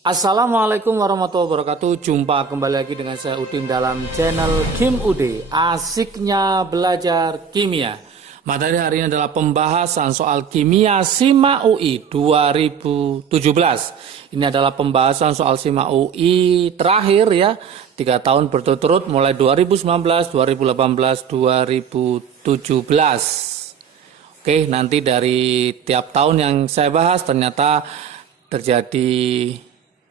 Assalamualaikum warahmatullahi wabarakatuh. Jumpa kembali lagi dengan saya Udin dalam channel Kim Ude. Asiknya belajar kimia. Materi hari ini adalah pembahasan soal kimia SIMA UI 2017. Ini adalah pembahasan soal SIMA UI terakhir ya, 3 tahun berturut-turut mulai 2019, 2018, 2017. Oke, nanti dari tiap tahun yang saya bahas ternyata terjadi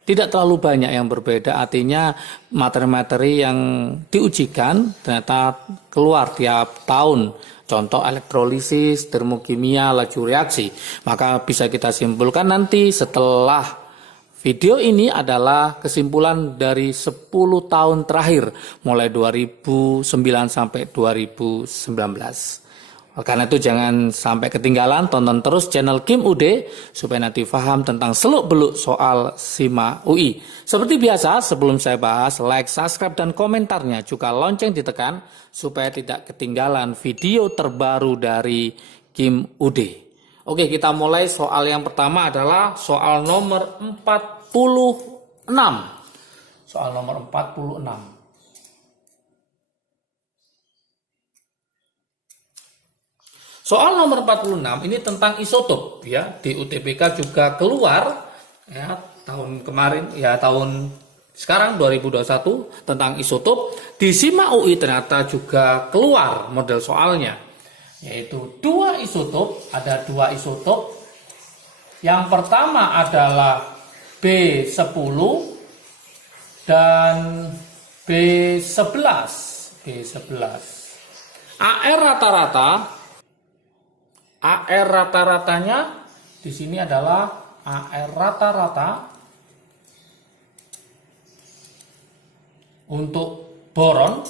tidak terlalu banyak yang berbeda, artinya materi-materi yang diujikan ternyata keluar tiap tahun. Contoh elektrolisis, termokimia, laju reaksi. Maka bisa kita simpulkan nanti setelah video ini adalah kesimpulan dari 10 tahun terakhir, mulai 2009 sampai 2019. Karena itu jangan sampai ketinggalan, tonton terus channel Kim Ude supaya nanti paham tentang seluk-beluk soal SIMA UI. Seperti biasa, sebelum saya bahas, like, subscribe, dan komentarnya juga lonceng ditekan supaya tidak ketinggalan video terbaru dari Kim Ude. Oke, kita mulai. Soal yang pertama adalah soal nomor 46. Soal nomor 46. Soal nomor 46 ini tentang isotop ya, di UTBK juga keluar ya tahun kemarin ya, tahun sekarang 2021 tentang isotop. Di SIMA UI ternyata juga keluar model soalnya, yaitu dua isotop, ada dua isotop. Yang pertama adalah B10 dan B11. AR rata-ratanya di sini adalah AR rata-rata untuk boron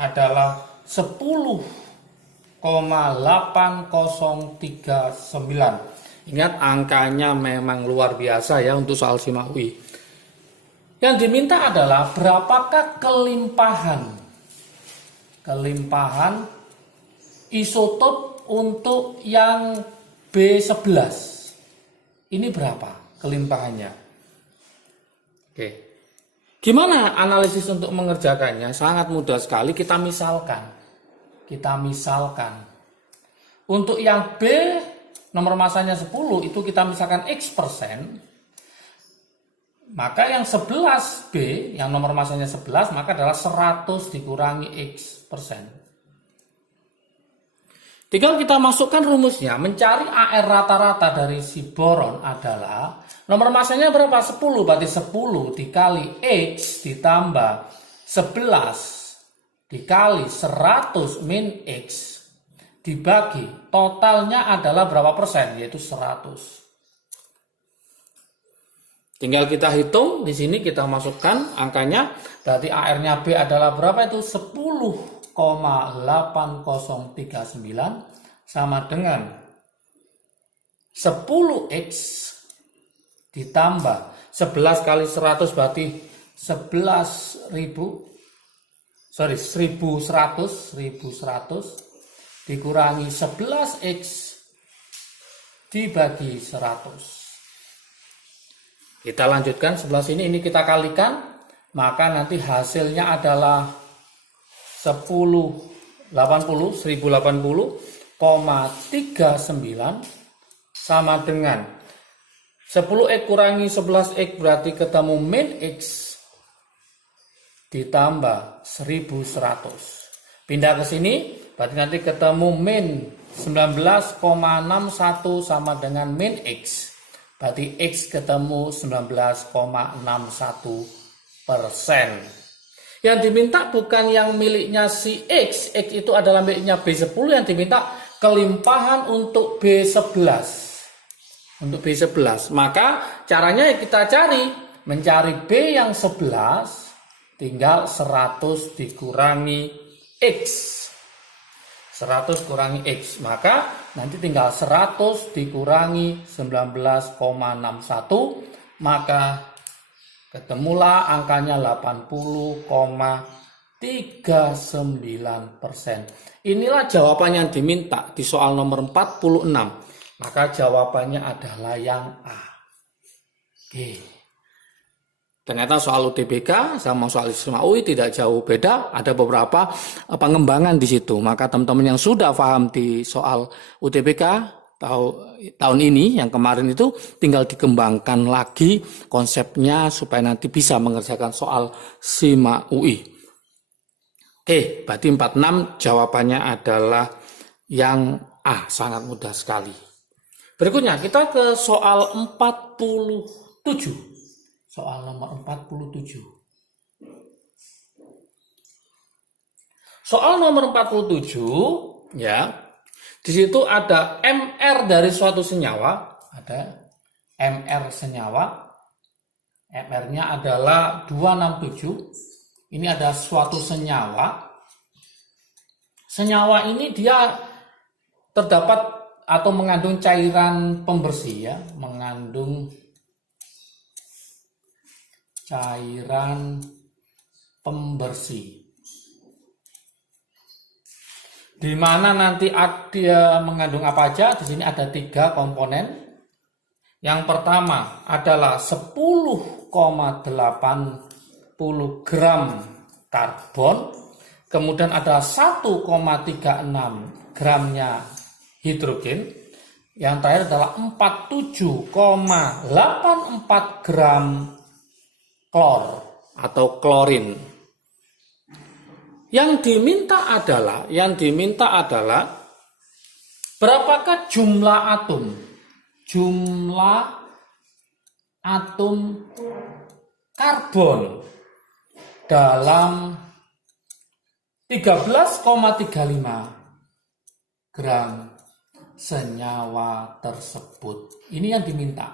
adalah 10,8039. Ingat, angkanya memang luar biasa ya untuk soal SIMA UI. Yang diminta adalah berapakah kelimpahan isotop untuk yang B11 ini, berapa kelimpahannya? Oke, gimana analisis untuk mengerjakannya? Sangat mudah sekali. Kita misalkan untuk yang B nomor masanya 10 itu kita misalkan X%, maka yang 11B yang nomor masanya 11 maka adalah 100 dikurangi X%. Tinggal kita masukkan rumusnya, mencari AR rata-rata dari si boron adalah nomor masanya berapa? 10, berarti 10 dikali X ditambah 11 dikali 100 min X dibagi totalnya adalah berapa persen? Yaitu 100. Tinggal kita hitung, di sini kita masukkan angkanya, berarti AR-nya B adalah berapa? Itu 10,8039 sama dengan 10X ditambah 11 kali 100 berarti 11.100 dikurangi 11X dibagi 100. Kita lanjutkan sebelah sini, ini kita kalikan, maka nanti hasilnya adalah 1080 sama dengan 10X kurangi 11X berarti ketemu min X ditambah 1100. Pindah ke sini berarti nanti ketemu min 19,61 sama dengan min X. Berarti X ketemu 19,61%. Yang diminta bukan yang miliknya si X itu adalah miliknya B10, yang diminta kelimpahan untuk B11. Untuk B11, maka caranya kita mencari B yang 11, tinggal 100 dikurangi X. 100 kurangi X, maka nanti tinggal 100 dikurangi 19,61, maka ketemulah angkanya 80,39%. Inilah jawaban yang diminta di soal nomor 46. Maka jawabannya adalah yang A. Oke. Ternyata soal UTBK sama soal Isma UI tidak jauh beda, ada beberapa pengembangan di situ. Maka teman-teman yang sudah paham di soal UTBK tahun ini, yang kemarin itu tinggal dikembangkan lagi konsepnya supaya nanti bisa mengerjakan soal SIMA UI. Oke, berarti 46 jawabannya adalah yang A, sangat mudah sekali. Berikutnya kita ke soal 47. Soal nomor 47. Soal nomor 47, ya. Di situ ada MR dari suatu senyawa, ada MR senyawa. MR-nya adalah 267. Ini ada suatu senyawa. Senyawa ini dia terdapat atau mengandung cairan pembersih, ya, mengandung cairan pembersih. Di mana nanti ada mengandung apa aja? Di sini ada 3 komponen. Yang pertama adalah 10,80 gram karbon. Kemudian ada 1,36 gramnya hidrogen. Yang terakhir adalah 47,84 gram klor atau klorin. Yang diminta adalah berapakah jumlah atom? Jumlah atom karbon dalam 13,35 gram senyawa tersebut. Ini yang diminta.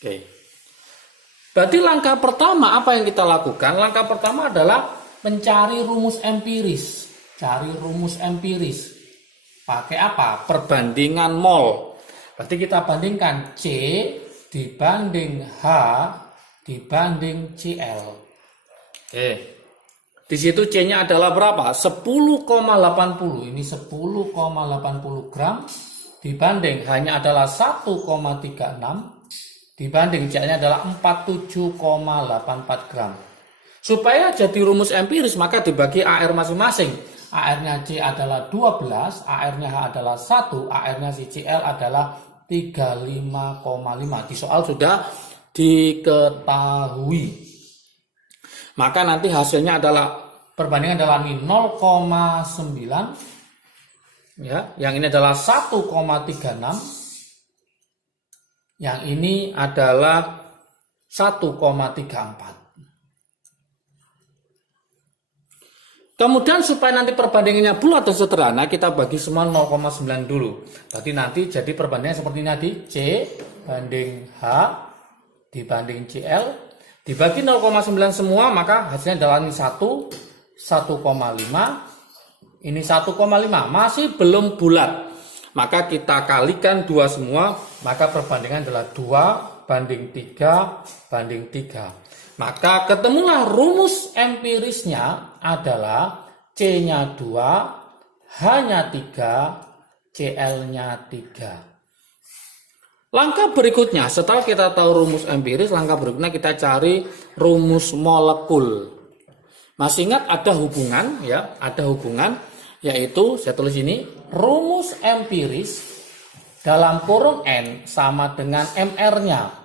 Oke. Berarti langkah pertama apa yang kita lakukan? Langkah pertama adalah mencari rumus empiris. Cari rumus empiris. Pakai apa? Perbandingan mol. Berarti kita bandingkan C dibanding H dibanding Cl. Oke. Di situ C-nya adalah berapa? 10,80. Ini 10,80 gram dibanding H-nya adalah 1,36. Dibanding C-nya adalah 47,84 gram. Supaya jadi rumus empiris maka dibagi AR masing-masing. AR-nya C adalah 12, AR-nya H adalah 1, AR-nya si CL adalah 35,5. Di soal sudah diketahui. Maka nanti hasilnya adalah perbandingan adalah 0,9, ya, yang ini adalah 1,36. Yang ini adalah 1,34. Kemudian supaya nanti perbandingannya bulat dan sederhana, kita bagi semua 0,9 dulu. Berarti nanti jadi perbandingan seperti ini tadi, C banding H dibanding CL. Dibagi 0,9 semua, maka hasilnya adalah ini 1,5. Ini 1,5, masih belum bulat. Maka kita kalikan 2 semua, maka perbandingan adalah 2 banding 3 banding 3. Maka ketemulah rumus empirisnya adalah C-nya 2, H-nya 3, CL-nya 3. Langkah berikutnya, setelah kita tahu rumus empiris, langkah berikutnya kita cari rumus molekul. Masih ingat ada hubungan, ya, ada hubungan, yaitu saya tulis ini, rumus empiris dalam kurung N sama dengan MR-nya.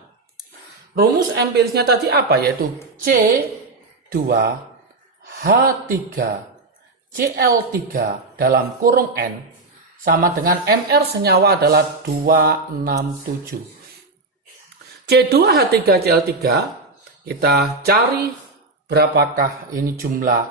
Rumus empirisnya tadi apa? Yaitu C2H3 CL3 dalam kurung N sama dengan MR senyawa adalah 267. C2H3CL3 kita cari berapakah ini jumlah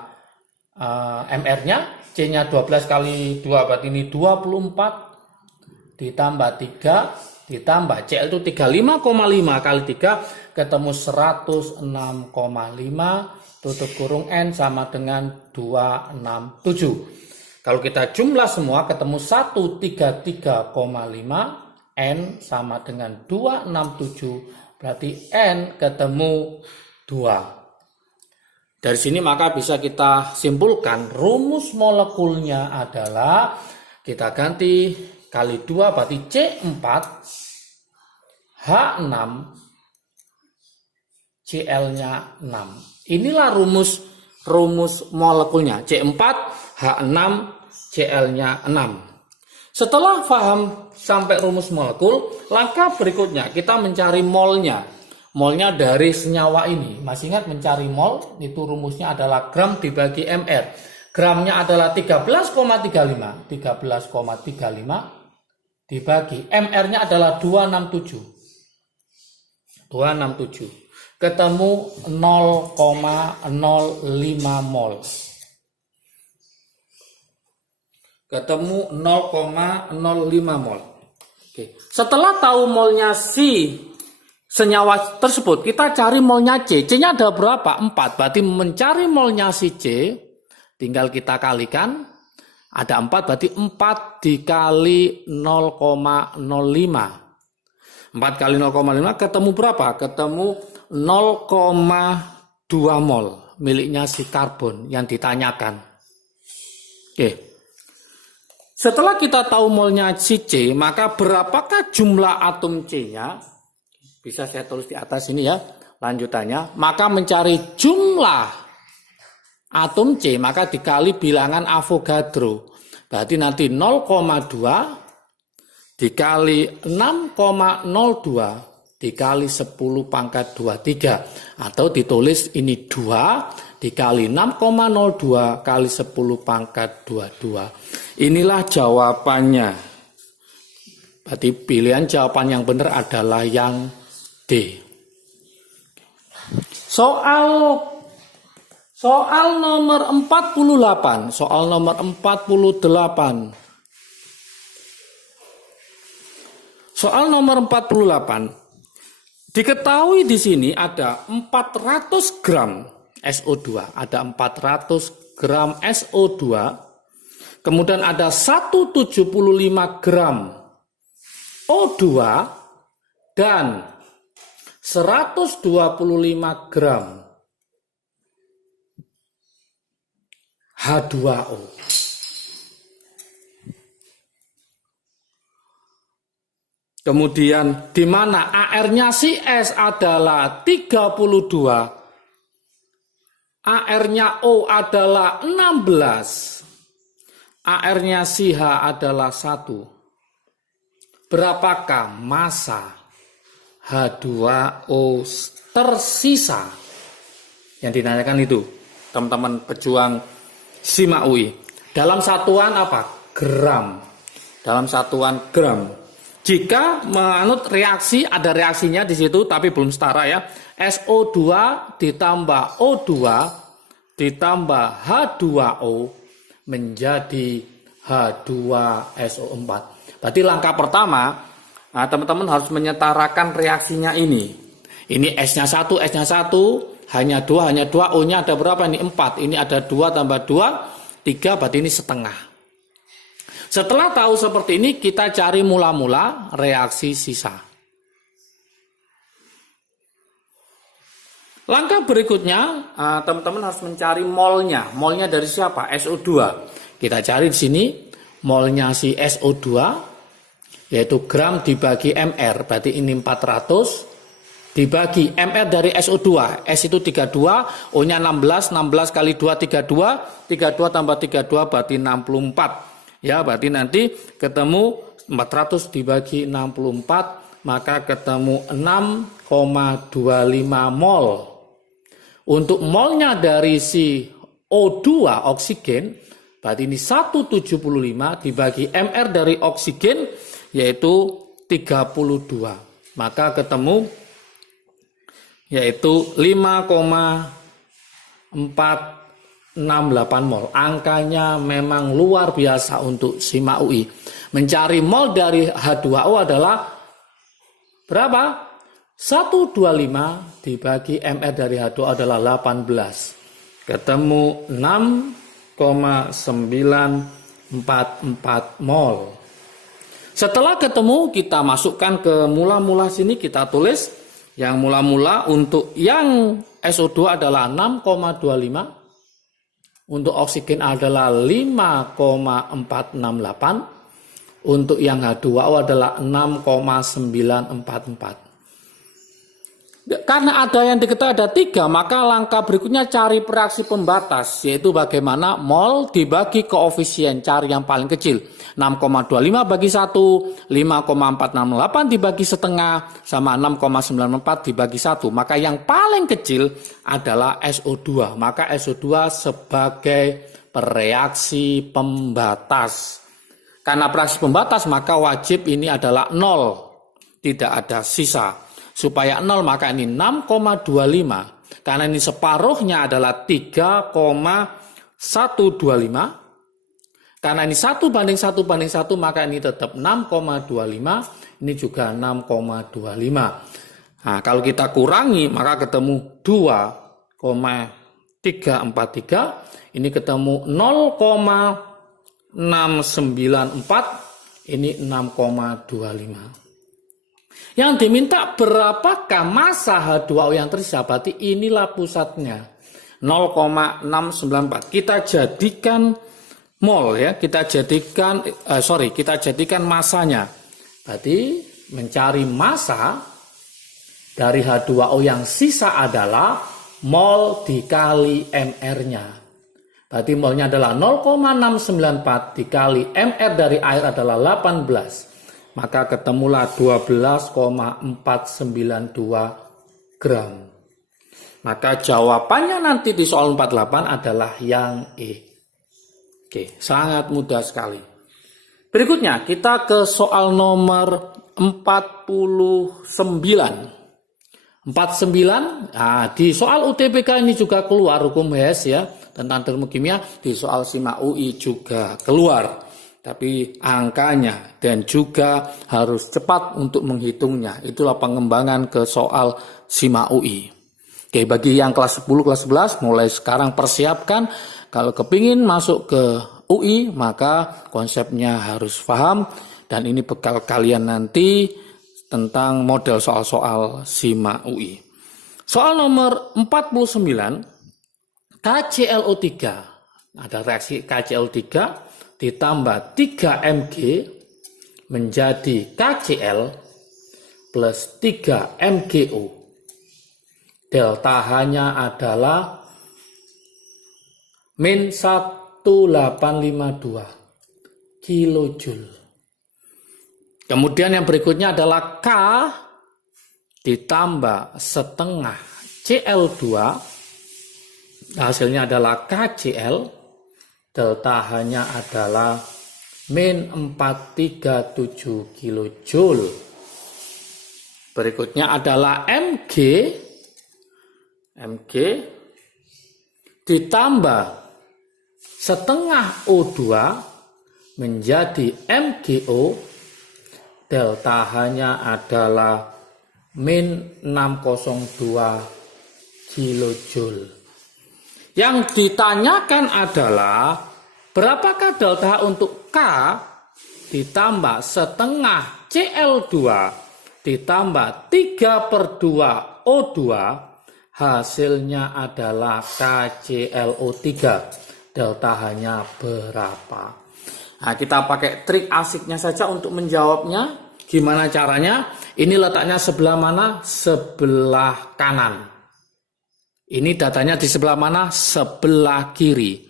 MR-nya. C-nya 12 kali 2 berarti ini 24 ditambah 3 ditambah CL itu 35,5 kali 3 ketemu 106,5 tutup kurung N sama dengan 267. Kalau kita jumlah semua ketemu 133,5 N sama dengan 267 berarti N ketemu 2. Dari sini maka bisa kita simpulkan rumus molekulnya adalah kita ganti kali 2 berarti C4 H6 Cl-nya 6. Inilah rumus molekulnya. C4 H6 Cl-nya 6. Setelah paham sampai rumus molekul, langkah berikutnya kita mencari molnya. Molnya dari senyawa ini. Masih ingat mencari mol? Itu rumusnya adalah gram dibagi mr. Gramnya adalah 13,35. 13,35 dibagi mr-nya adalah 267. Ketemu 0,05 mol. Ketemu 0,05 mol. Oke. Setelah tahu molnya si senyawa tersebut, kita cari molnya C. C-nya ada berapa? 4. Berarti mencari molnya si C, tinggal kita kalikan. Ada 4, berarti 4 dikali 0,05. 4 kali 0,5 ketemu berapa? Ketemu 0,2 mol miliknya si karbon yang ditanyakan. Oke. Setelah kita tahu molnya si C, maka berapakah jumlah atom C-nya? Bisa saya tulis di atas ini ya, lanjutannya. Maka mencari jumlah atom C, maka dikali bilangan Avogadro. Berarti nanti 0,2 dikali 6,02 dikali 10 pangkat 23. Atau ditulis ini 2 dikali 6,02 kali 10 pangkat 22. Inilah jawabannya. Berarti pilihan jawaban yang benar adalah yang D. Soal nomor 48. Soal nomor 48. Soal nomor 48. Diketahui di sini ada 400 gram SO2. Ada 400 gram SO2. Kemudian ada 175 gram O2 dan 125 gram H2O. Kemudian di mana AR-nya si S adalah 32, AR-nya O adalah 16, AR-nya si H adalah 1. Berapakah massa H2O tersisa? Yang dinanyakan itu, teman-teman pejuang SIMA UI. Dalam satuan apa? Gram. Dalam satuan gram. Jika menganut reaksi, ada reaksinya di situ tapi belum setara ya. SO2 ditambah O2 ditambah H2O menjadi H2SO4. Berarti langkah pertama, teman-teman harus menyetarakan reaksinya ini. Ini S-nya 1, S-nya 1, hanya 2, O-nya ada berapa? Ini 4, ini ada 2 tambah 2, 3, berarti ini setengah. Setelah tahu seperti ini, kita cari mula-mula reaksi sisa. Langkah berikutnya, teman-teman harus mencari molnya. Molnya dari siapa? SO2. Kita cari di sini molnya si SO2, yaitu gram dibagi mr. Berarti ini 400 dibagi mr dari SO2. S itu 32, O-nya 16, 16 kali 2, 32, 32 tambah 32 berarti 64. Ya, berarti nanti ketemu 400 dibagi 64, maka ketemu 6,25 mol. Untuk molnya dari si O2 oksigen, berarti ini 175 dibagi mr dari oksigen, yaitu 32. Maka ketemu yaitu 5,468 mol. Angkanya memang luar biasa untuk SIMA UI. Mencari mol dari H2O adalah berapa? 125 dibagi mr dari H2O adalah 18. Ketemu 6,944 mol. Setelah ketemu, kita masukkan ke mula-mula sini, kita tulis yang mula-mula untuk yang SO2 adalah 6,25. Untuk oksigen adalah 5,468. Untuk yang H2O adalah 6,944. Karena ada yang diketahui ada 3, maka langkah berikutnya cari reaksi pembatas, yaitu bagaimana mol dibagi koefisien, cari yang paling kecil. 6,25 bagi 1, 5,468 dibagi setengah, sama 6,94 dibagi 1. Maka yang paling kecil adalah SO2. Maka SO2 sebagai reaksi pembatas. Karena reaksi pembatas, maka wajib ini adalah 0, tidak ada sisa. Supaya 0 maka ini 6,25. Karena ini separuhnya adalah 3,125. Karena ini 1 banding 1 banding 1 maka ini tetap 6,25. Ini juga 6,25. Nah, kalau kita kurangi maka ketemu 2,343. Ini ketemu 0,694. Ini 6,25. Yang diminta berapakah massa H2O yang tersisa? Berarti inilah pusatnya. 0,694. Kita jadikan mol ya, kita jadikan massanya. Berarti mencari massa dari H2O yang sisa adalah mol dikali mR-nya. Berarti molnya adalah 0,694 dikali mR dari air adalah 18. Maka ketemulah 12,492 gram. Maka jawabannya nanti di soal 48 adalah yang E. Oke, sangat mudah sekali. Berikutnya kita ke soal nomor 49. 49, di soal UTBK ini juga keluar hukum Hess ya, tentang termokimia, di soal SIMA UI juga keluar. Tapi angkanya dan juga harus cepat untuk menghitungnya. Itulah pengembangan ke soal SIMA UI. Oke, bagi yang kelas 10, kelas 11, mulai sekarang persiapkan. Kalau kepingin masuk ke UI, maka konsepnya harus paham. Dan ini bekal kalian nanti tentang model soal-soal SIMA UI. Soal nomor 49, KClO3. Ada reaksi KClO3 ditambah 3 Mg menjadi KCl plus 3 MgO. Delta H-nya adalah min 1852 kilojoule. Kemudian yang berikutnya adalah K ditambah setengah Cl2. Hasilnya adalah KCl. Delta H-nya adalah min 437 kilojoule. Berikutnya adalah Mg ditambah setengah O2 menjadi MgO. Delta H-nya adalah min 602 kilojoule. Yang ditanyakan adalah berapakah delta H untuk K ditambah setengah Cl2 ditambah 3/2 O2, hasilnya adalah KClO3. Delta H-nya berapa? Nah, kita pakai trik asiknya saja untuk menjawabnya. Gimana caranya? Ini letaknya sebelah mana? Sebelah kanan. Ini datanya di sebelah mana? Sebelah kiri.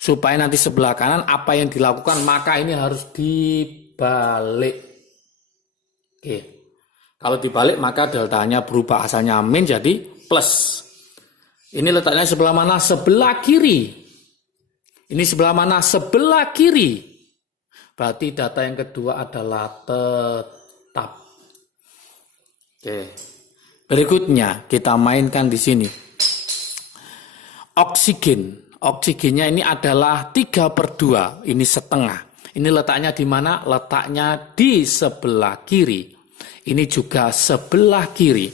Supaya nanti sebelah kanan apa yang dilakukan, maka ini harus dibalik. Oke. Kalau dibalik maka deltanya berubah, asalnya min jadi plus. Ini letaknya sebelah mana? Sebelah kiri. Ini sebelah mana? Sebelah kiri. Berarti data yang kedua adalah tetap. Oke. Berikutnya kita mainkan di sini. Oksigennya ini adalah 3/2, ini setengah. Ini letaknya di mana? Letaknya di sebelah kiri. Ini juga sebelah kiri.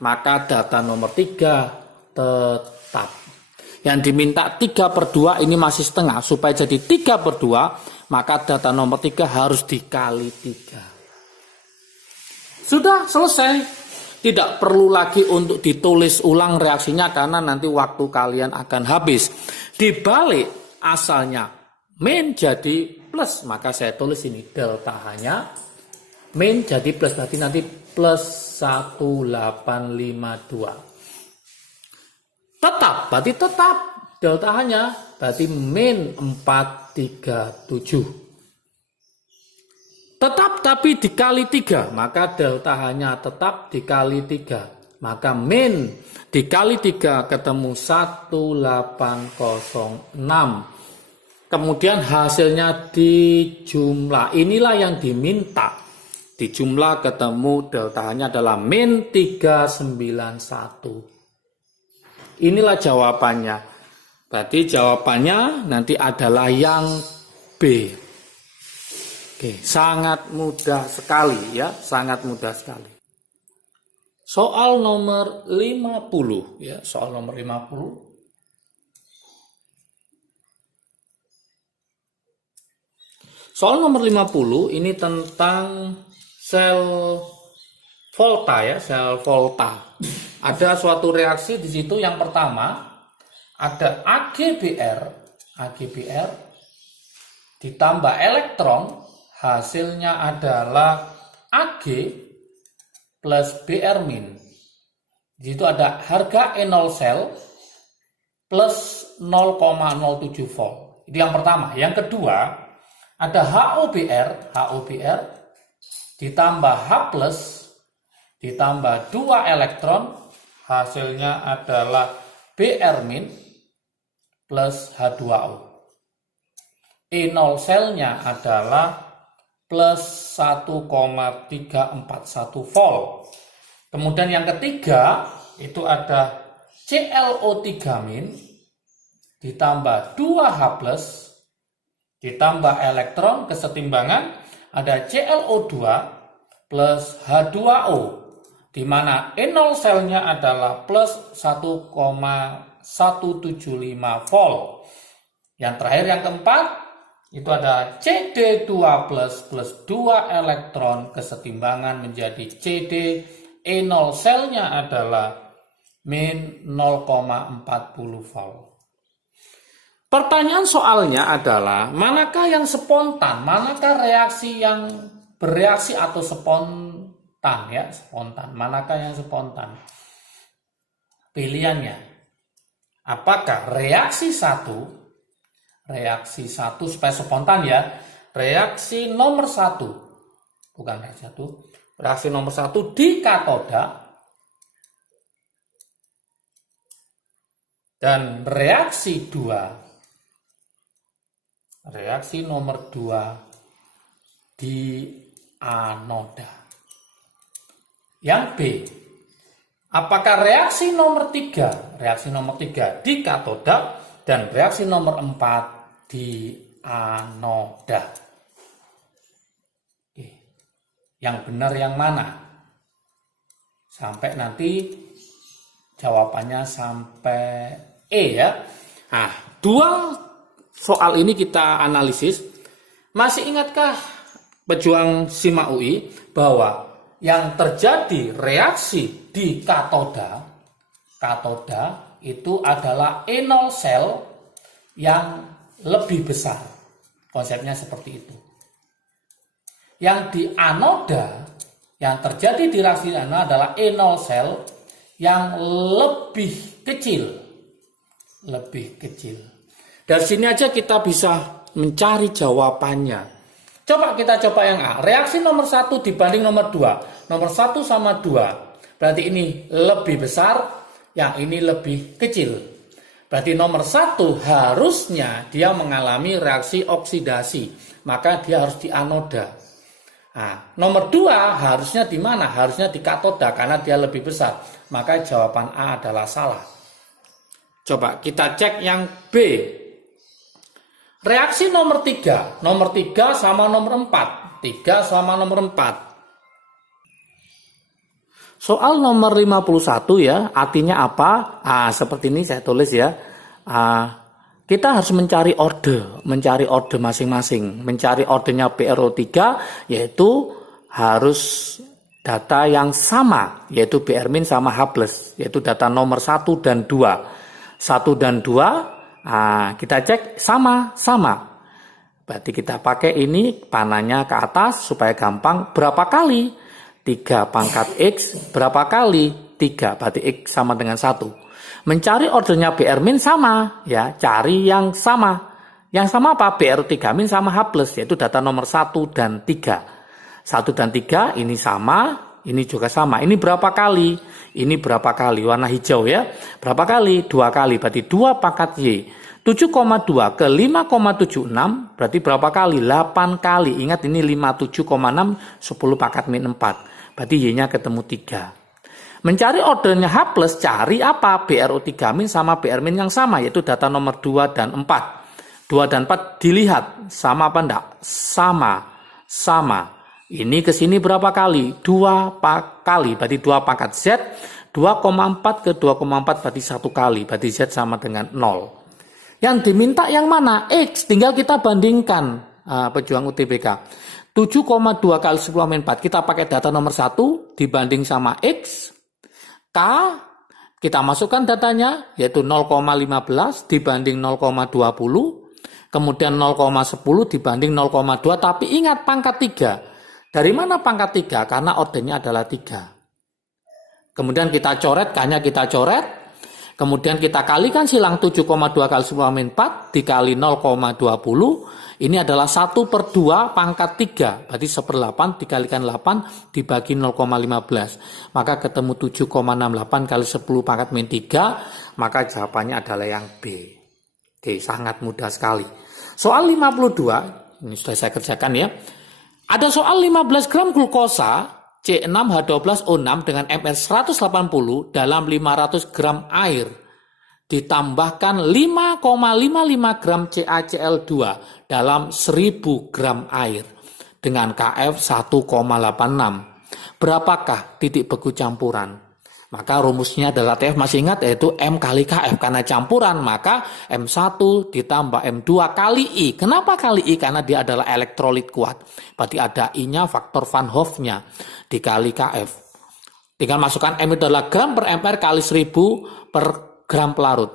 Maka data nomor 3 tetap. Yang diminta 3/2 ini masih setengah. Supaya jadi 3/2, maka data nomor 3 harus dikali 3. Sudah selesai. Tidak perlu lagi untuk ditulis ulang reaksinya karena nanti waktu kalian akan habis. Dibalik asalnya min jadi plus, maka saya tulis ini delta H-nya min jadi plus, berarti nanti plus 1852. Tetap, berarti tetap delta H-nya berarti min 437. Tetap tapi dikali 3, maka delta H-nya tetap dikali 3. Maka min dikali 3 ketemu 1806. Kemudian hasilnya dijumlah. Inilah yang diminta. Dijumlah ketemu delta H-nya adalah min 391. Inilah jawabannya. Berarti jawabannya nanti adalah yang B. Oke, sangat mudah sekali ya, sangat mudah sekali. Soal nomor 50 ya, soal nomor 50. Soal nomor 50 ini tentang sel volta ya, sel volta. Ada suatu reaksi di situ. Yang pertama ada AgBr ditambah elektron, hasilnya adalah Ag plus Br min. Di situ ada harga E0 sel plus 0,07 volt. Itu yang pertama. Yang kedua ada HOBr ditambah H plus ditambah 2 elektron, hasilnya adalah Br min plus H2O. E0 selnya adalah plus 1,341 volt. Kemudian yang ketiga itu ada ClO3 min ditambah 2H plus ditambah elektron kesetimbangan, ada ClO2 plus H2O, di mana E0 selnya adalah plus 1,175 volt. Yang terakhir yang keempat itu ada CD2 plus 2 elektron kesetimbangan menjadi CD. E0 selnya adalah min 0,40 volt. Pertanyaan soalnya adalah manakah yang spontan, manakah reaksi yang bereaksi atau spontan ya, spontan. Manakah yang spontan? Pilihannya apakah reaksi satu supaya spontan ya. Reaksi nomor 1, bukan reaksi 1. Reaksi nomor 1 di katoda dan reaksi 2. Reaksi nomor 2 di anoda. Yang B, apakah reaksi nomor 3? Reaksi nomor 3 di katoda dan reaksi nomor 4 di anoda. Oke. Yang benar yang mana? Sampai nanti jawabannya sampai E ya. Nah, 2 soal ini kita analisis. Masih ingatkah pejuang SIMA UI bahwa yang terjadi reaksi di katoda itu adalah E0 sel yang lebih besar. Konsepnya seperti itu. Yang di anoda, yang terjadi di reaksi anoda adalah E0 sel yang lebih kecil. Lebih kecil. Dari sini aja kita bisa mencari jawabannya. Coba kita coba yang A. Reaksi nomor 1 dibanding nomor 2. Nomor 1 sama 2. Berarti ini lebih besar, yang ini lebih kecil. Berarti nomor 1 harusnya dia mengalami reaksi oksidasi. Maka dia harus di anoda. Nah, nomor 2 harusnya di mana? Harusnya di katoda karena dia lebih besar. Maka jawaban A adalah salah. Coba kita cek yang B. Reaksi nomor 3 sama nomor 4. 3 sama nomor 4. Soal nomor 51 ya, artinya apa? Seperti ini saya tulis ya. Kita harus mencari order masing-masing. Mencari ordernya BRO3 yaitu harus data yang sama, yaitu Br min sama H+, yaitu data nomor 1 dan 2. 1 dan 2 kita cek sama. Berarti kita pakai ini panahnya ke atas supaya gampang. Berapa kali? 3 pangkat X berapa kali? 3. Berarti X sama dengan 1. Mencari ordernya BR min sama. Ya, cari yang sama. Yang sama apa? BR3 min sama H plus. Yaitu data nomor 1 dan 3. 1 dan 3 ini sama. Ini juga sama. Ini berapa kali? Ini berapa kali? Warna hijau ya. Berapa kali? 2 kali. Berarti 2 pangkat Y. 7,2 ke 5,76 berarti berapa kali? 8 kali. Ingat ini 57,6 10 pangkat min 4. Berarti Y-nya ketemu 3. Mencari ordernya H plus, cari apa? BRO3 min sama BR min yang sama, yaitu data nomor 2 dan 4. 2 dan 4 dilihat, sama apa enggak? Sama. Ini ke sini berapa kali? 2 kali, berarti 2 pangkat Z. 2,4 ke 2,4 berarti 1 kali, berarti Z sama dengan 0. Yang diminta yang mana? X, tinggal kita bandingkan pejuang UTBK. 7,2 kali 10 min 4, kita pakai data nomor 1 dibanding sama X. K, kita masukkan datanya, yaitu 0,15 dibanding 0,20. Kemudian 0,10 dibanding 0,2, tapi ingat pangkat 3. Dari mana pangkat 3? Karena ordernya adalah 3. Kemudian kita coret, K-nya kita coret. Kemudian kita kalikan silang 7,2 kali 10 min 4 dikali 0,20. Ini adalah 1/2 pangkat 3. Berarti 1/8 dikalikan 8 dibagi 0,15. Maka ketemu 7,68 kali 10 pangkat min 3. Maka jawabannya adalah yang B. Oke, sangat mudah sekali. Soal 52, ini sudah saya kerjakan ya. Ada soal 15 gram glukosa C6H12O6 dengan MR 180 dalam 500 gram air. Ditambahkan 5,55 gram CaCl2 dalam 1000 gram air. Dengan KF 1,86. Berapakah titik beku campuran? Maka rumusnya adalah TF masih ingat, yaitu M kali KF. Karena campuran maka M1 ditambah M2 kali I. Kenapa kali I? Karena dia adalah elektrolit kuat. Berarti ada I-nya, faktor Van Hoff-nya dikali KF. Tinggal masukkan M itu adalah gram per ampere kali 1000 per gram pelarut.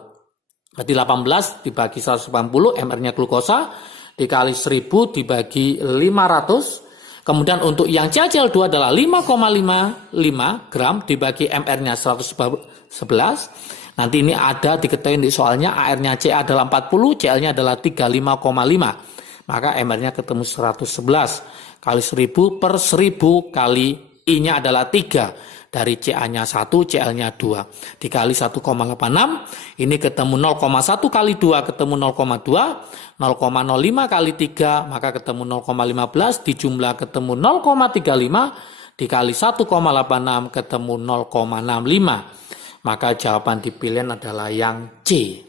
Berarti 18 dibagi 180, MR-nya glukosa, dikali 1000 dibagi 500. Kemudian untuk yang CaCl2 adalah 5,55 gram dibagi MR-nya 111. Nanti ini ada diketahui di soalnya AR-nya Ca adalah 40, Cl-nya adalah 35,5. Maka MR-nya ketemu 111 kali 1000 per 1000 kali I-nya adalah 3. Dari Ca-nya 1, Cl-nya 2. Dikali 1,86, ini ketemu 0,1 kali 2 ketemu 0,2. 0,05 kali 3 maka ketemu 0,15, dijumlah ketemu 0,35, dikali 1,86 ketemu 0,65. Maka jawaban dipilih adalah yang C.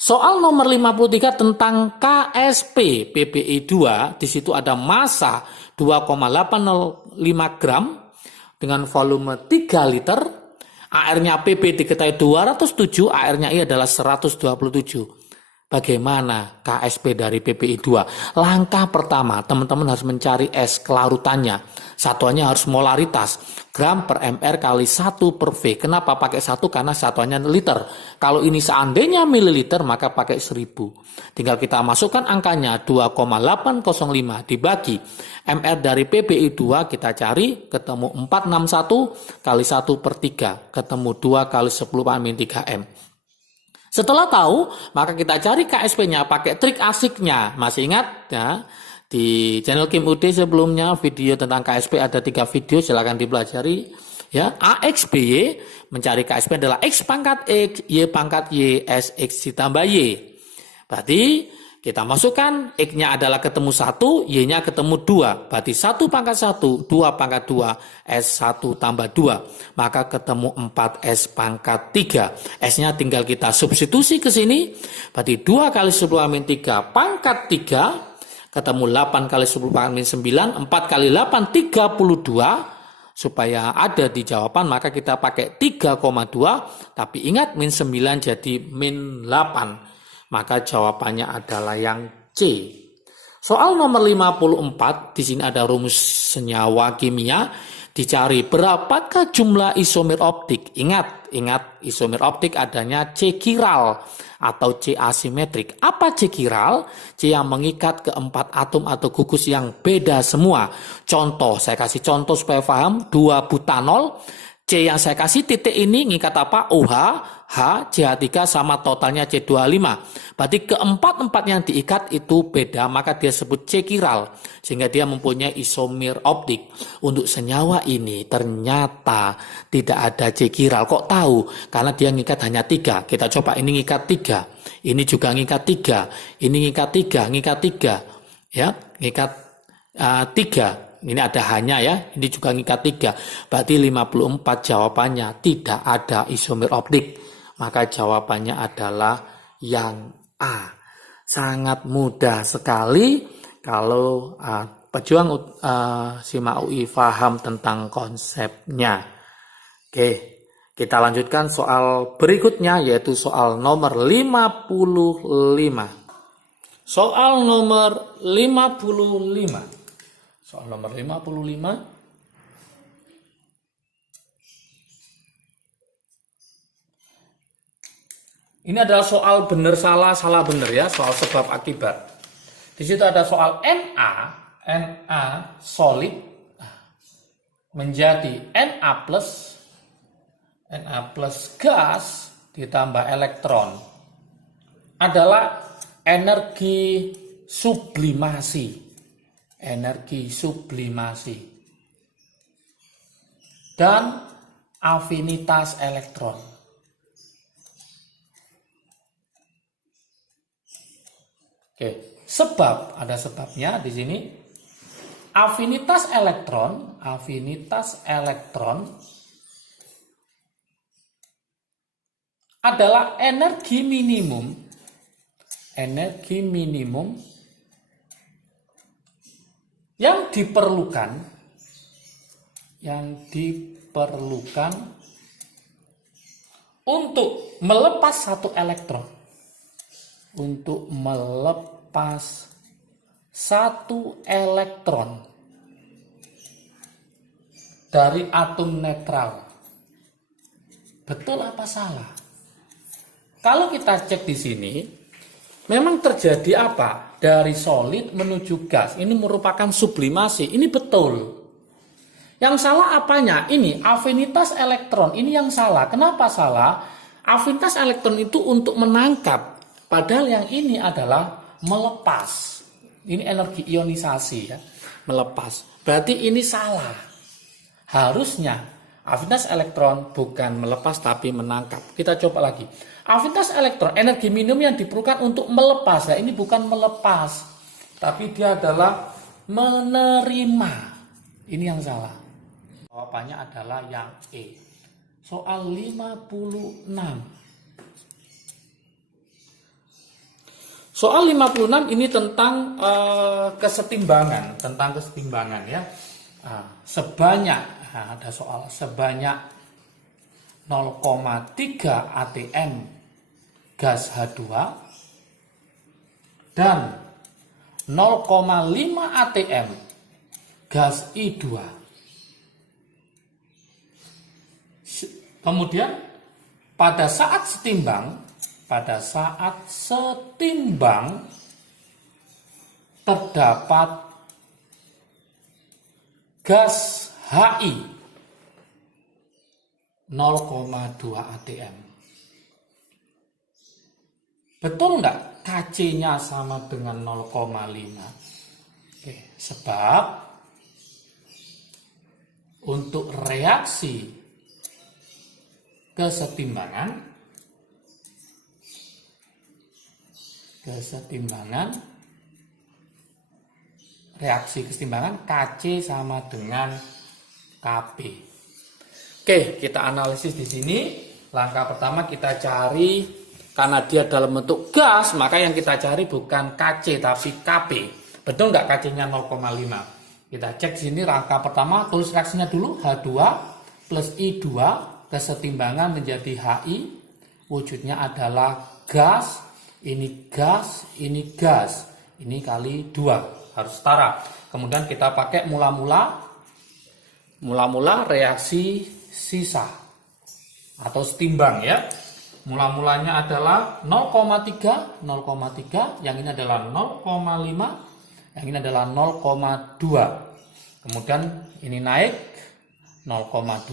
Soal nomor 53 tentang KSP PBI2, di situ ada massa 2,805 gram dengan volume 3 liter. AR-nya PP diketahui 207, AR-nya I adalah 127. Bagaimana KSP dari PPI2? Langkah pertama, teman-teman harus mencari S kelarutannya. Satuannya harus molaritas. Gram per MR kali 1 per V. Kenapa pakai 1? Karena satuannya liter. Kalau ini seandainya mililiter, maka pakai 1000. Tinggal kita masukkan angkanya 2,805 dibagi MR dari PPI2, kita cari, ketemu 461 kali 1 per 3. Ketemu 2 kali 10⁻³ M. Setelah tahu, maka kita cari KSP-nya pakai trik asiknya. Masih ingat ya? Di channel Kim UD sebelumnya video tentang KSP ada 3 video, silahkan dipelajari. Ya, AX BY mencari KSP adalah X pangkat X, Y pangkat Y, S X ditambah Y. Berarti kita masukkan X-nya adalah ketemu 1, Y-nya ketemu 2. Berarti 1 pangkat 1, 2 pangkat 2, S1 tambah 2. Maka ketemu 4S pangkat 3. S-nya tinggal kita substitusi ke sini. Berarti 2 kali 10⁻³ pangkat 3. Ketemu 8 kali 10⁻⁹. 4 kali 8, 32. Supaya ada di jawaban, maka kita pakai 3,2. Tapi ingat, min 9 jadi min 8. Maka jawabannya adalah yang C. Soal nomor 54, di sini ada rumus senyawa kimia. dicari berapakah jumlah isomer optik. Ingat isomer optik adanya C chiral atau C asimetrik. Apa C chiral? C yang mengikat ke 4 atom atau gugus yang beda semua. Contoh, saya kasih contoh supaya paham, 2 butanol. C yang saya kasih titik ini ngikat apa? OH, H, CH3 sama totalnya C25. Berarti keempat-empat yang diikat itu beda, maka dia sebut C chiral. Sehingga dia mempunyai isomer optik. Untuk senyawa ini ternyata tidak ada C chiral. Kok tahu? Karena dia ngikat hanya 3. Kita coba ini ngikat 3. Ini juga ngikat 3. Ini ngikat 3, ngikat 3. Ya, ngikat 3. Ini ada hanya ya, ini juga ngikat 3. Berarti 54 jawabannya tidak ada isomer optik. Maka jawabannya adalah yang A. Sangat mudah sekali kalau pejuang SIMA UI paham tentang konsepnya. Oke, kita lanjutkan soal berikutnya yaitu soal nomor 55. Soal nomor 55. Soal nomor 55. Ini adalah soal benar salah, salah benar ya, soal sebab akibat. Di situ ada soal Na solid menjadi Na plus gas ditambah elektron adalah energi sublimasi. Energi sublimasi dan afinitas elektron. Oke, sebab ada sebabnya di sini. Afinitas elektron adalah energi minimum yang diperlukan untuk melepas satu elektron. Untuk melepas satu elektron dari atom netral. Betul apa salah? Kalau kita cek di sini, memang terjadi apa? Dari solid menuju gas. Ini merupakan sublimasi. Ini betul. Yang salah apanya? Ini afinitas elektron. Ini yang salah. Kenapa salah? Afinitas elektron itu untuk menangkap. Padahal yang ini adalah melepas. Ini energi ionisasi ya. Melepas. Berarti ini salah. Harusnya afinitas elektron bukan melepas tapi menangkap. Kita coba lagi. Afinitas elektron, energi minimum yang diperlukan untuk melepas. Nah, ini bukan melepas, tapi dia adalah menerima. Ini yang salah. Jawabannya adalah yang E. Soal 56. Soal 56 ini tentang kesetimbangan, ya. Ada soal sebanyak 0,3 atm gas H2 dan 0,5 atm gas I2. Kemudian pada saat setimbang terdapat gas HI 0,2 atm. Betul nggak Kc-nya sama dengan 0,5? Oke, sebab untuk reaksi kesetimbangan Kc sama dengan Kp. Oke, kita analisis di sini. Langkah pertama kita cari, karena dia dalam bentuk gas, maka yang kita cari bukan Kc tapi Kp. Betul nggak Kc-nya 0,5? Kita cek di sini langkah pertama, tulis reaksinya dulu. H2 plus I2 kesetimbangan menjadi HI. Wujudnya adalah gas. Ini gas, ini gas. Ini kali 2. Harus setara. Kemudian kita pakai mula-mula. Mula-mula reaksi sisa atau setimbang ya. Mula-mulanya adalah 0,3, 0,3, yang ini adalah 0,5, yang ini adalah 0,2. Kemudian ini naik 0,2,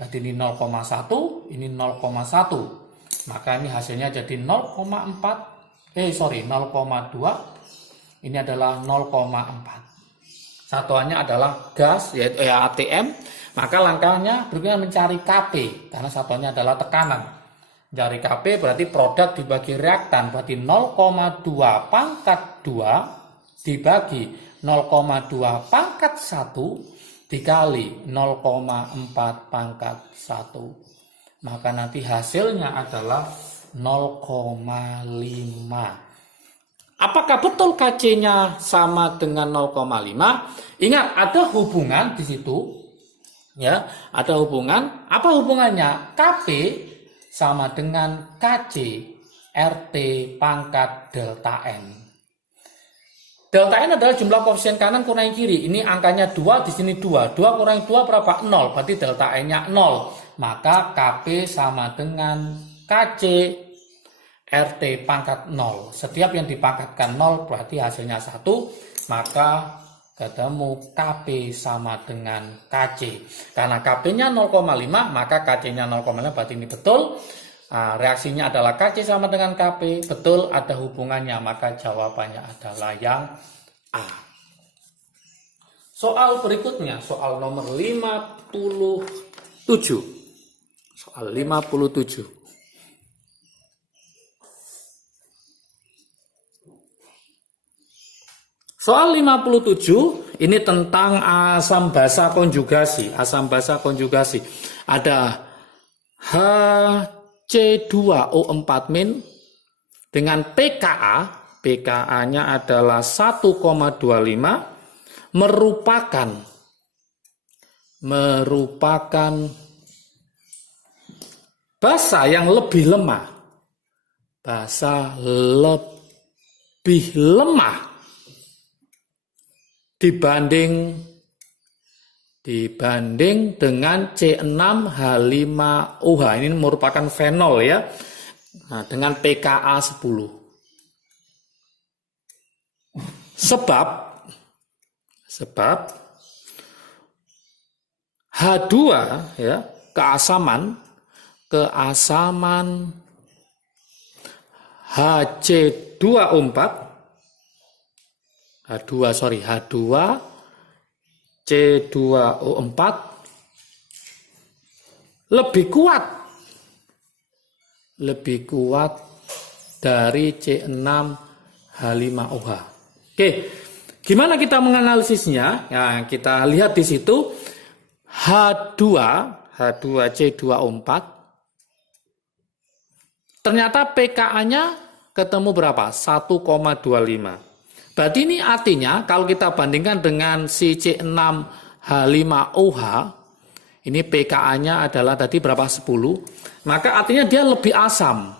berarti ini 0,1, ini 0,1. Maka ini hasilnya jadi 0,2, ini adalah 0,4. Satuannya adalah gas, yaitu ATM. Maka langkahnya berikutnya mencari Kp, karena satuannya adalah tekanan. Mencari Kp berarti produk dibagi reaktan, berarti 0,2 pangkat 2 dibagi 0,2 pangkat 1 dikali 0,4 pangkat 1. Maka nanti hasilnya adalah 0,5. Apakah betul Kc-nya sama dengan 0,5? Ingat, ada hubungan di situ. Ya, ada hubungan. Apa hubungannya? Kp sama dengan Kc RT pangkat delta N. Delta N adalah jumlah koefisien kanan kurangi kiri. Ini angkanya 2, di sini 2. 2 kurangi 2 berapa? 0. Berarti delta N-nya 0. Maka Kp sama dengan Kc RT pangkat 0. Setiap yang dipangkatkan 0 berarti hasilnya 1. Maka ketemu Kp sama dengan Kc. Karena Kp-nya 0,5 maka Kc-nya 0,5 berarti ini betul. Reaksinya adalah Kc sama dengan Kp. Betul, ada hubungannya. Maka jawabannya adalah yang A. Soal berikutnya, soal nomor 57. Soal 57. Soal 57 ini tentang asam basa konjugasi. Asam basa konjugasi. Ada HC2O4- dengan pKa. pKa-nya adalah 1,25 merupakan basa yang lebih lemah. Basa lebih lemah dibanding dengan C6H5OH. Ini merupakan fenol ya. Nah, dengan pKa 10. Sebab H2 ya, keasaman H2C2O4 lebih kuat dari C6H5OH. Oke, gimana kita menganalisisnya? Ya, kita lihat di situ H2C2O4 ternyata pKa-nya ketemu berapa? 1,25. Berarti ini artinya kalau kita bandingkan dengan si C6H5OH, ini pKa-nya adalah tadi berapa? 10. Maka artinya dia lebih asam.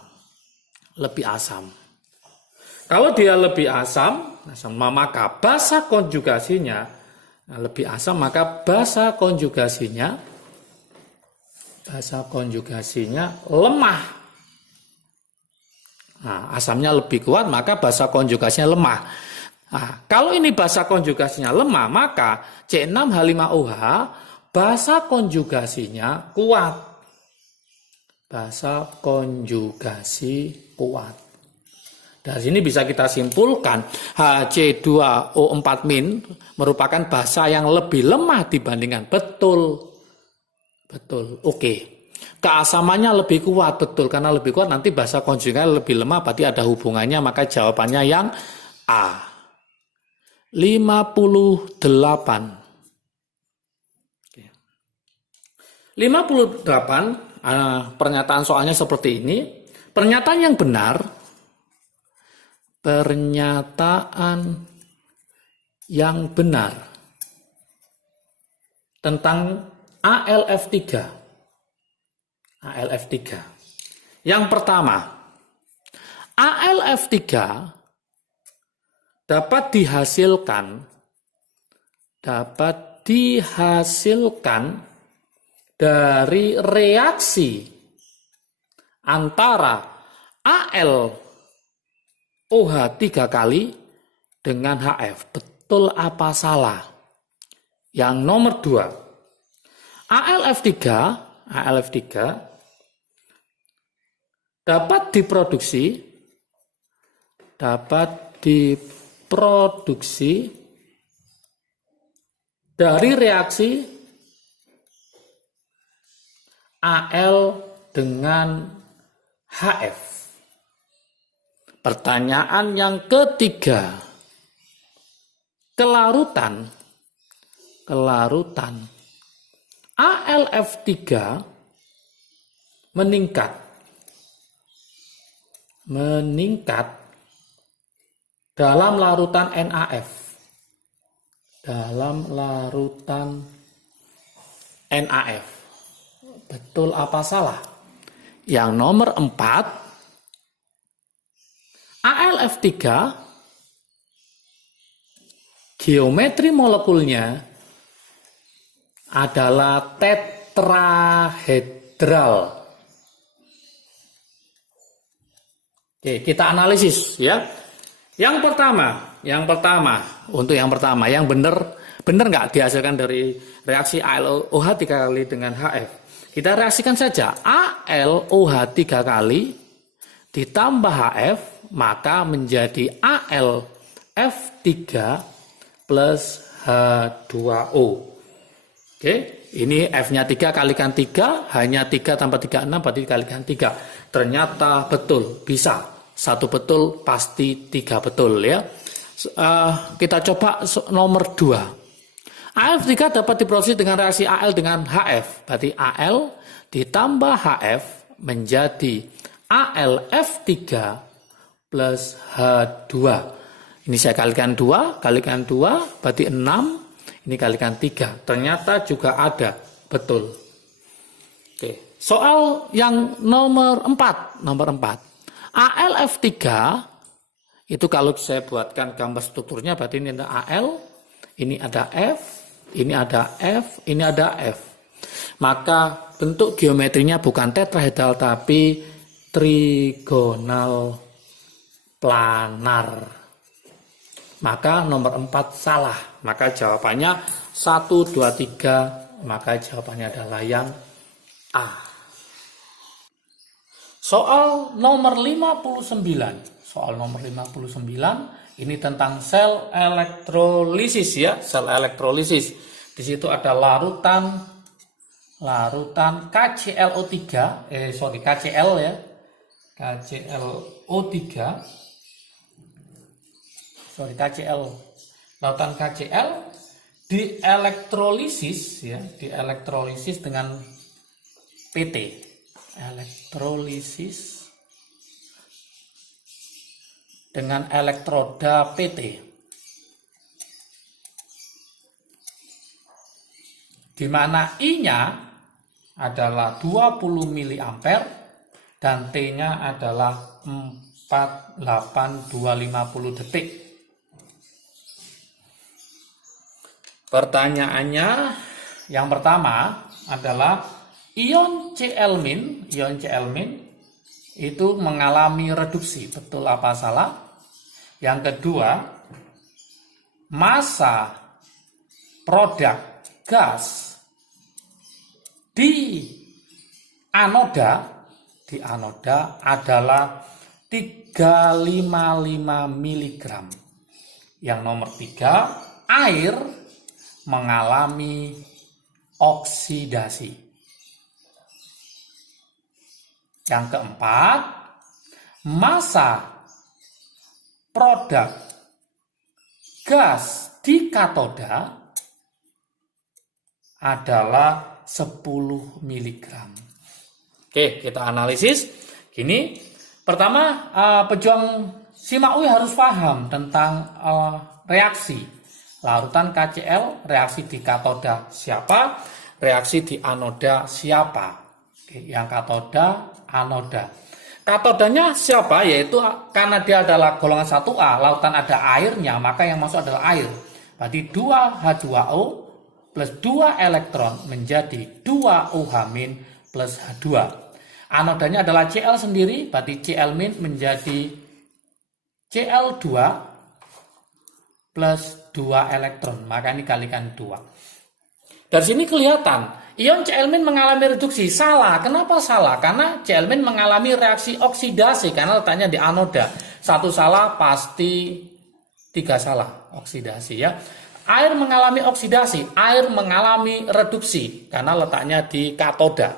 Kalau dia lebih asam, maka basa konjugasinya lebih asam, maka basa konjugasinya lemah. Nah, asamnya lebih kuat, maka basa konjugasinya lemah. Nah, kalau ini basa konjugasinya lemah, maka C6H5OH basa konjugasinya kuat. Basa konjugasi kuat. Dari sini bisa kita simpulkan HC2O4- merupakan basa yang lebih lemah dibandingkan. Betul. Oke. Keasamannya lebih kuat, betul. Karena lebih kuat nanti basa konjugasinya lebih lemah, berarti ada hubungannya, maka jawabannya yang A. 58. 58, pernyataan soalnya seperti ini. Pernyataan yang benar, tentang ALF3. Yang pertama, ALF3 dapat dihasilkan dari reaksi antara Al OH 3 kali dengan HF. Betul apa salah? Yang nomor 2. AlF3 dapat diproduksi dari reaksi Al dengan HF. Pertanyaan yang ketiga, kelarutan AlF3 meningkat dalam larutan NaF. Betul apa salah? Yang nomor 4, AlF3 geometri molekulnya adalah tetrahedral. Oke, kita analisis ya. Yang pertama, yang benar nggak dihasilkan dari reaksi AlOH 3 kali dengan HF. Kita reaksikan saja AlOH 3 kali ditambah HF, maka menjadi AlF3 plus H2O. Oke, ini F-nya 3 kalikan 3, hanya 3 tambah 3, 6, berarti dikalikan 3. Ternyata betul, bisa. 1 betul, pasti 3 betul ya. Kita coba nomor 2. AlF3 dapat diproduksi dengan reaksi Al dengan HF. Berarti Al ditambah HF menjadi AlF3 plus H2. Ini saya kalikan 2 berarti 6. Ini kalikan 3. Ternyata juga ada. Betul. Oke. Soal yang nomor 4. AlF3 itu kalau saya buatkan gambar strukturnya berarti ini ada Al, ini ada F, ini ada F, ini ada F. Maka bentuk geometrinya bukan tetrahedral tapi trigonal planar. Maka nomor 4 salah. Maka jawabannya 1, 2, 3. Maka jawabannya adalah yang A. Soal nomor 59. Ini tentang sel elektrolisis ya, sel elektrolisis. Di situ ada larutan KClO3, KCl ya. Larutan KCl dielektrolisis dengan PT. Elektrolisis dengan elektroda PT. Di mana I-nya adalah 20 mA dan T-nya adalah 48250 detik. Pertanyaannya yang pertama adalah ion Cl- itu mengalami reduksi. Betul apa salah? Yang kedua, massa produk gas di anoda adalah 355 mg. Yang nomor 3, air mengalami oksidasi. Yang keempat, massa produk gas di katoda adalah 10 mg. Oke, kita analisis. Gini, pertama pejuang SIMAK UI harus paham tentang reaksi. Larutan KCl, reaksi di katoda siapa, reaksi di anoda siapa. Oke, yang katoda, anoda. Katodanya siapa? Yaitu karena dia adalah golongan 1A, lautan ada airnya, maka yang masuk adalah air. Berarti 2H2O plus 2 elektron menjadi 2OH- plus H2. Anodanya adalah Cl sendiri, berarti Cl- menjadi Cl2 plus 2 elektron, maka ini kalikan 2. Dari sini kelihatan, ion Cl- mengalami reduksi. Salah, kenapa salah? Karena Cl- mengalami reaksi oksidasi, karena letaknya di anoda. Satu salah, pasti 3 salah, oksidasi ya. Air mengalami oksidasi, air mengalami reduksi karena letaknya di katoda.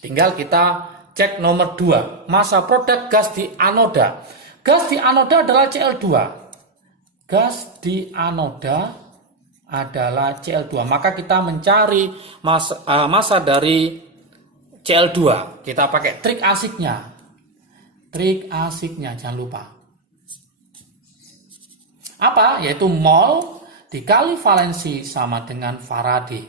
Tinggal kita cek nomor 2, massa produk gas di anoda. Gas di anoda adalah Cl2. Gas di anoda adalah Cl2. Maka kita mencari massa dari Cl2. Kita pakai trik asiknya. Trik asiknya jangan lupa. Apa? Yaitu mol dikali valensi sama dengan Faraday.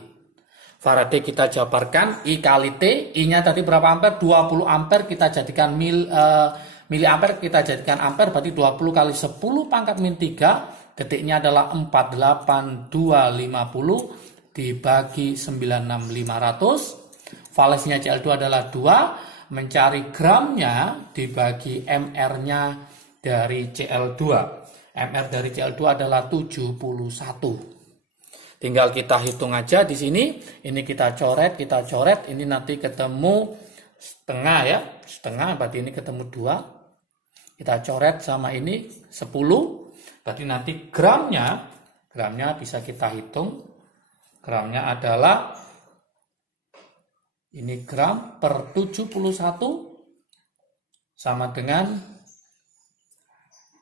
Faraday kita jabarkan I kali T, I-nya tadi berapa ampere? 20 ampere, kita jadikan miliampere, kita jadikan ampere, berarti 20 kali 10 pangkat min 3, detiknya adalah 48250 dibagi 96500. Valensinya Cl2 adalah 2, mencari gramnya dibagi mR-nya dari Cl2. MR dari Cl2 adalah 71. Tinggal kita hitung aja di sini. Ini kita coret, ini nanti ketemu setengah ya. Setengah berarti ini ketemu 2. Kita coret sama ini 10. Berarti nanti gramnya bisa kita hitung. Gramnya adalah ini gram per 71 sama dengan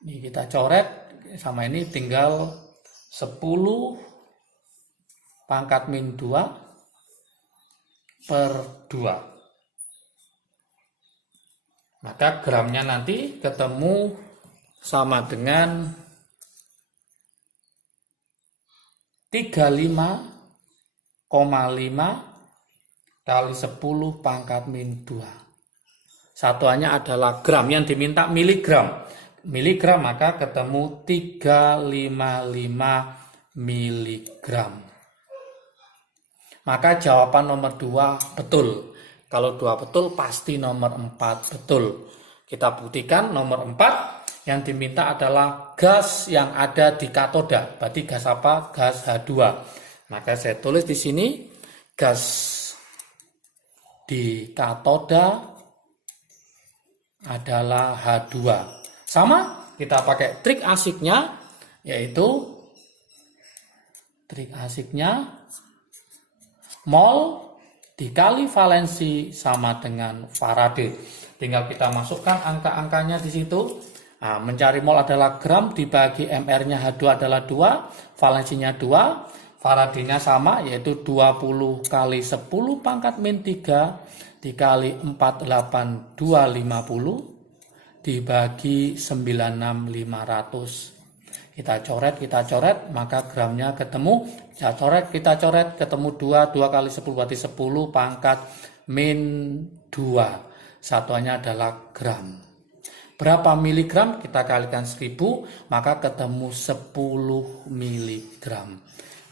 ini kita coret sama ini tinggal 10 pangkat min 2 per 2. Maka gramnya nanti ketemu sama dengan 35,5 kali 10 pangkat min 2. Satuannya adalah gram, yang diminta miligram. Miligram maka ketemu 355 miligram. Maka jawaban nomor 2 betul. Kalau 2 betul pasti nomor 4 betul. Kita buktikan nomor 4 yang diminta adalah gas yang ada di katoda. Berarti gas apa? Gas H2. Maka saya tulis di sini gas di katoda adalah H2. Sama, kita pakai trik asiknya, yaitu trik asiknya mol dikali valensi sama dengan Faraday. Tinggal kita masukkan angka-angkanya di situ. Nah, mencari mol adalah gram dibagi mR-nya H2 adalah 2, valensinya 2, Faraday-nya sama yaitu 20 kali 10 pangkat min 3 dikali 48250 dibagi 96500. Kita coret, maka gramnya ketemu. Kita coret ketemu 2 kali 10 berarti 10 pangkat min 2. Satuannya adalah gram. Berapa miligram? Kita kalikan 1000, maka ketemu 10 miligram.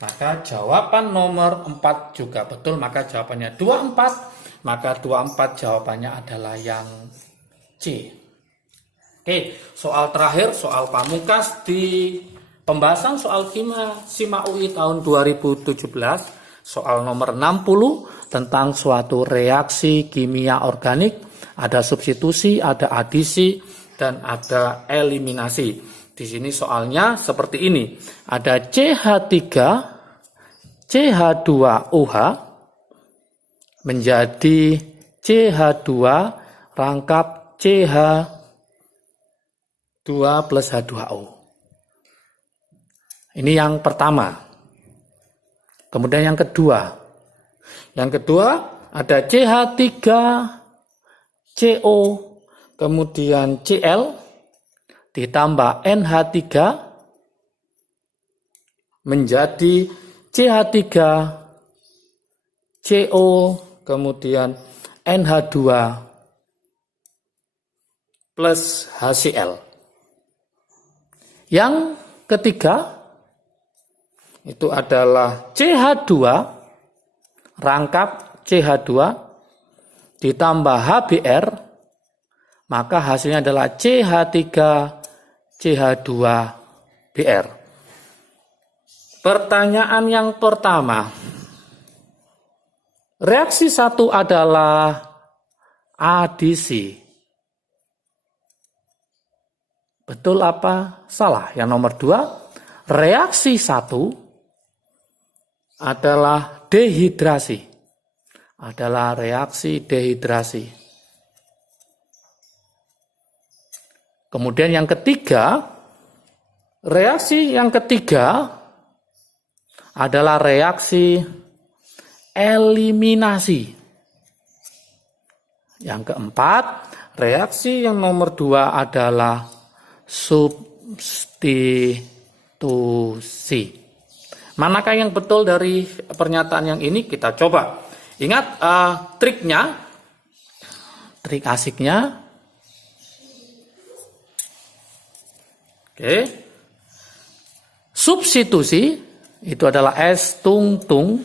Maka jawaban nomor 4 juga betul, maka jawabannya 24. Maka 24 jawabannya adalah yang C. Oke, soal terakhir, soal pamungkas di pembahasan soal kimia SIMA UI tahun 2017, soal nomor 60 tentang suatu reaksi kimia organik, ada substitusi, ada adisi, dan ada eliminasi. Di sini soalnya seperti ini, ada CH3, CH2OH menjadi CH2 rangkap CH2 plus H2O. Ini yang pertama. Kemudian yang kedua. Yang kedua ada CH3CO, kemudian Cl ditambah NH3 menjadi CH3CO, kemudian NH2 plus HCl. Yang ketiga, itu adalah CH2, rangkap CH2 ditambah HBr, maka hasilnya adalah CH3CH2Br. Pertanyaan yang pertama, reaksi 1 adalah adisi. Betul apa salah? Yang nomor 2, reaksi 1 adalah dehidrasi. Adalah reaksi dehidrasi. Kemudian yang ketiga, reaksi yang ketiga adalah reaksi eliminasi. Yang keempat, reaksi yang nomor 2 adalah substitusi. Manakah yang betul dari pernyataan yang ini? Kita coba. Ingat triknya, trik asiknya. Oke. Substitusi itu adalah S tungtung.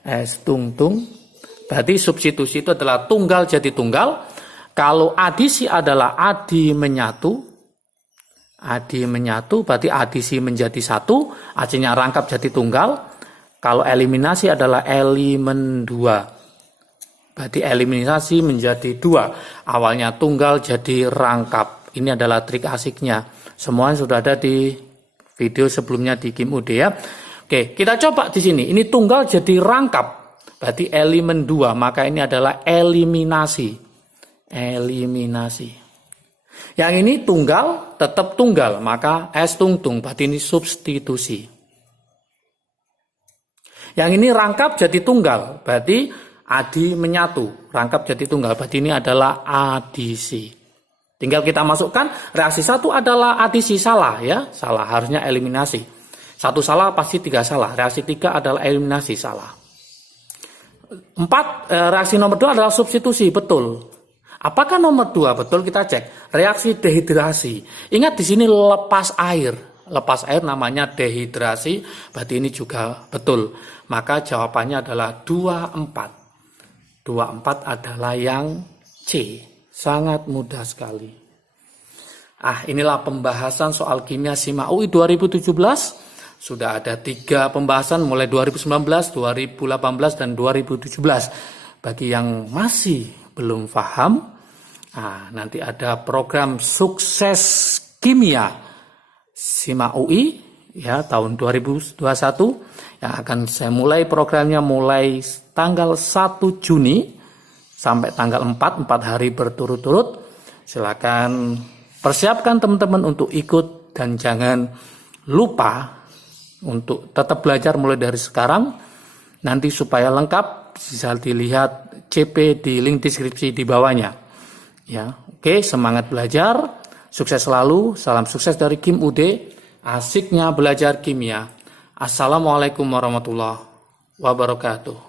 S tungtung. Berarti substitusi itu adalah tunggal jadi tunggal. Kalau adisi adalah adi menyatu. Adi menyatu berarti adisi menjadi satu, AC-nya rangkap jadi tunggal. Kalau eliminasi adalah elemen 2. Berarti eliminasi menjadi 2. Awalnya tunggal jadi rangkap. Ini adalah trik asiknya. Semuanya sudah ada di video sebelumnya di Kim UD ya. Oke, kita coba di sini. Ini tunggal jadi rangkap. Berarti elemen 2, maka ini adalah eliminasi. Eliminasi. Yang ini tunggal, tetap tunggal, maka S tungtung, berarti ini substitusi. Yang ini rangkap jadi tunggal, berarti adi menyatu, rangkap jadi tunggal, berarti ini adalah adisi. Tinggal kita masukkan, reaksi 1 adalah adisi, salah ya, salah, harusnya eliminasi. 1 salah pasti 3 salah, reaksi 3 adalah eliminasi, salah. 4, reaksi nomor 2 adalah substitusi, betul. Apakah nomor 2 betul? Kita cek. Reaksi dehidrasi. Ingat di sini lepas air. Lepas air namanya dehidrasi. Berarti ini juga betul. Maka jawabannya adalah 24. 24 adalah yang C. Sangat mudah sekali. Inilah pembahasan soal kimia SIMA UI 2017. Sudah ada 3 pembahasan mulai 2019, 2018, dan 2017. Bagi yang masih belum paham, nanti ada program sukses kimia SIMA UI ya tahun 2021 yang akan saya mulai programnya mulai tanggal 1 Juni sampai tanggal 4 hari berturut-turut. Silakan persiapkan teman-teman untuk ikut dan jangan lupa untuk tetap belajar mulai dari sekarang. Nanti supaya lengkap bisa dilihat CP di link deskripsi di bawahnya. Ya, oke, semangat belajar, sukses selalu, salam sukses dari Kim UD, asiknya belajar kimia. Assalamualaikum warahmatullahi wabarakatuh.